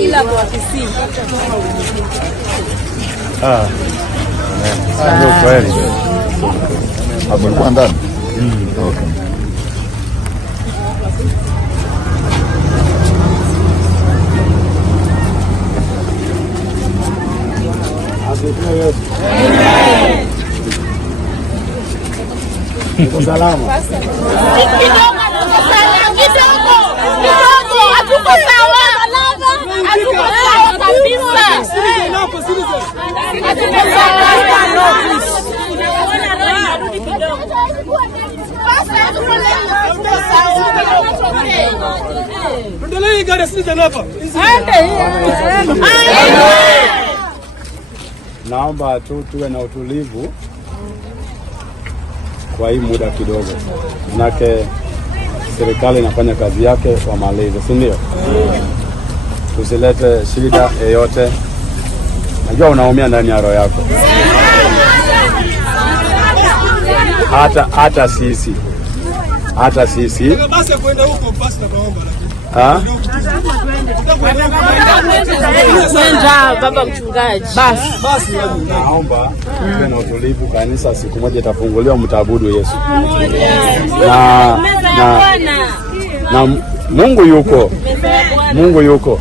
Ila kwa ofisi. Ndio kweli. Hapo kwa ndani. Okay. Amen. Salama. Hatuko sawa kabisa. Naomba tu tuwe na utulivu kwa hii muda kidogo. Manake serikali inafanya kazi yake, wamalize, si ndio? Tusilete shida yoyote. Najua unaumia ndani ya roho yako. Hata sisi. Basi kwenda huko basi na baomba. Kwenda baba mchungaji. Basi naomba tuwe na utulivu. Kanisa siku moja itafunguliwa, mtaabudu Yesu. Na Mungu yuko.